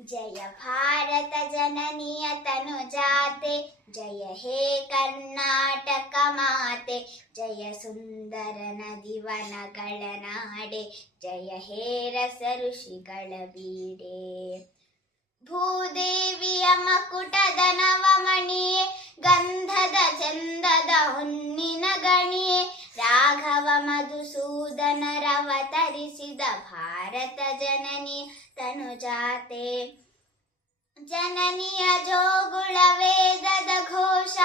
ಜಯ ಭಾರತ ಜನನಿಯ ತನು ಜಾತೆ, ಜಯ ಹೇ ಕರ್ನಾಟಕ ಮಾತೆ, ಜಯ ಸುಂದರ ನದಿ ವನಗಳ ನಾಡೆ, ಜಯ ಹೇ ರಸ ಋಷಿಗಳ ಬೀಡೆ. ಭೂದೇವಿಯ ಮಕುಟದ ಮಧುಸೂದನರವತರಿಸಿದ ಭಾರತ ಜನನಿ ತನುಜಾತೆ. ಜನನಿಯ ಜೋಗುಳ ವೇದದ ಘೋಷ,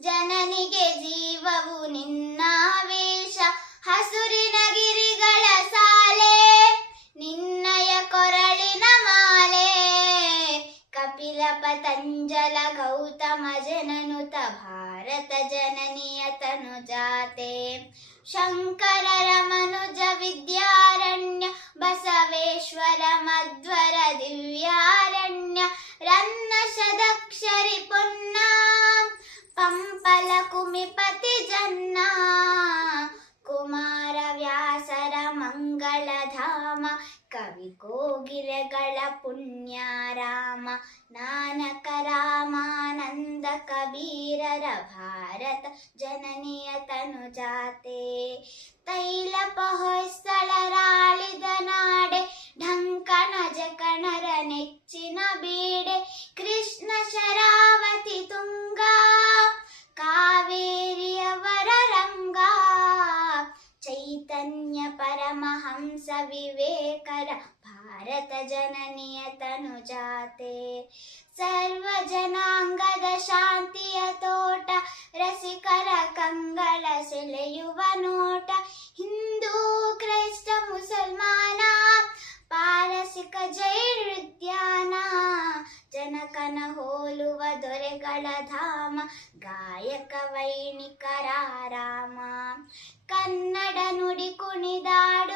ಜನನಿಗೆ ಜೀವವು ನಿನ್ನಾವೇಶ ಹಸುರಿನ ಗಿರಿಗಳ ಸಾಲೆ, ನಿನ್ನಯ ಕೊರಳಿನ ಮಾಲೆ. ಕಪಿಲ ಪತಂಜಲ ಗೌತಮ ಜನನುತ ಭಾರತ ಜನನಿಯ ತನುಜಾತೆ. शङ्कर रमनुज विद्यारण्य बसवेश्वर मध्वर दिव्यारण्य रन्नशदक्षरि पुन्ना पम्पलकुमिपति जन्ना कुमारव्यासर मङ्गलधाम कविकोगिलगळ पुण्यारा ನಾನಕ ರಾಮಾನಂದ ಕಬೀರರ ಭಾರತ ಜನನಿಯ ತನುಜಾತೆ. ತೈಲ ಹೊಯ್ಸಳರಾಳಿದ ನಾಡೆ ಢಂಕಣ ಜಕಣರ ನೆಚ್ಚಿನ ಬೀಡೆ ಚೈತನ್ಯ ಪರಮಹಂಸ ವಿವೇಕರ ಭಾರತ ಜನನಿಯ ತನುಜಾತೆ ಸರ್ವ ಜನಾಂಗದ ಶಾಂತಿಯ ತೋಟ ರಸಿಕರ ಕಂಗಳ ಸೆಳೆಯುವ ನೋಟ ಹಿಂದೂ ಕ್ರೈಸ್ತ ಮುಸಲ್ಮಾನ ಪಾರಸಿಕ ಜೈರುದ್ಯಾನ ಜನಕನ ಹೋಲುವ ದೊರೆಗಳ ಧಾಮ ಗಾಯಕ ವೈಣಿಕರ ರಾಮ ಕನ್ನಡ ನುಡಿ ಕುಣಿದಾಡುವ